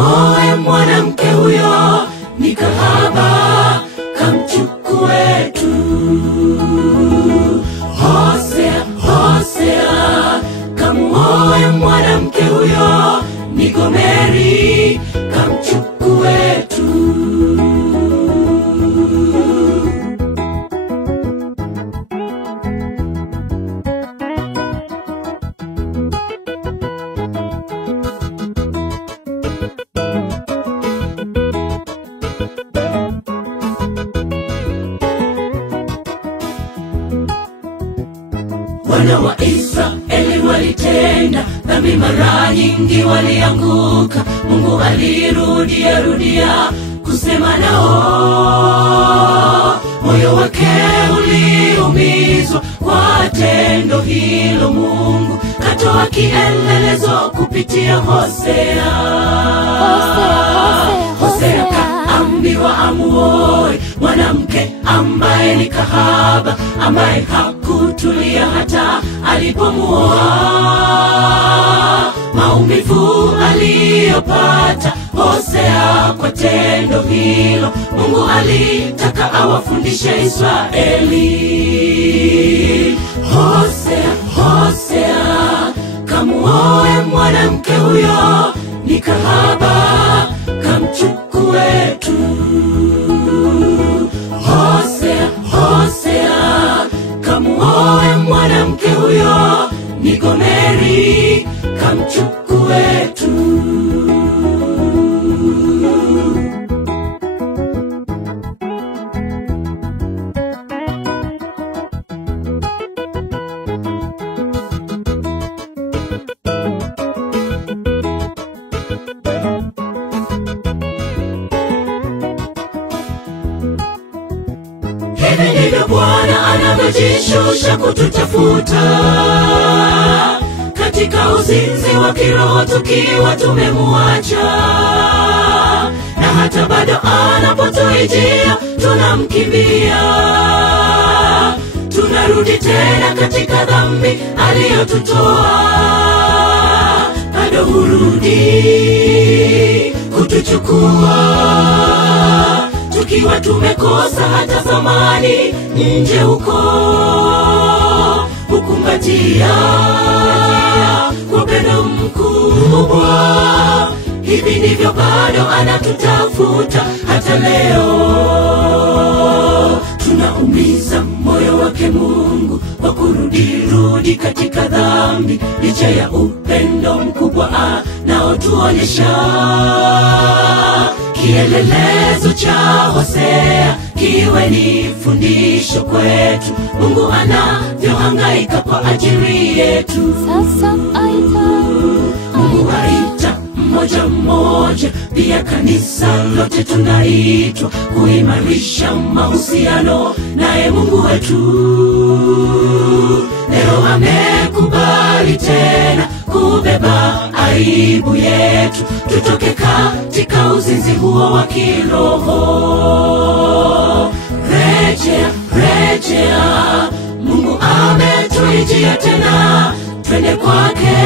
kamuoe mwanamke huyo ni kahaba, kamchukue tu. Hosea, Hosea, kamuoe mwanamke huyo ni Gomeri, kamchukue tu. Wana wa Israeli walitenda dhambi, mara nyingi walianguka. Mungu alirudia kusema nao, moyo wake uliumizwa kwa tendo hilo. Mungu katoa kielelezo kupitia Hosea. Hosea kaambiwa amuoe mwanamke ambaye ni kahaba, ambaye hakutulia hata alipomuoa. Maumivu aliyopata Hosea kwa tendo hilo, Mungu alitaka awafundishe Israeli. Hosea, Hosea, kamuoe mwanamke huyo ni kahaba, kamchukue tu. Hosea, Hosea, kamuoe mwanamke huyo ni Gomeri, kamchukue tu. Hivi ndivyo Bwana anavyojishusha kututafuta, katika uzinzi wa kiroho tukiwa tumemuacha, na hata bado anapotuijia tunamkimbia. Tunarudi tena katika dhambi aliyotutoa, bado hurudi kutuchukua, tukiwa tumekosa hata thamani nje huko. Kukumbatia kwa upendo mkubwa, hivi ndivyo bado anatutafuta hata leo. Tunaumiza moyo wake Mungu kwa kurudi katika dhambi, licha ya upendo mkubwa anaotuonyesha. Kielelezo cha Hosea kiwe ni fundisho kwetu, Mungu anavyohangaika kwa ajili yetu. Sasa Mungu aita mmoja mmoja, pia kanisa lote tunaitwa kuimarisha mahusiano naye Mungu wetu. Leo amekubali tena kubeba aibu yetu, tutoke katika uzinzi huo wa kiroho. Rejea, rejea, Mungu ametuijia tena, twende kwake.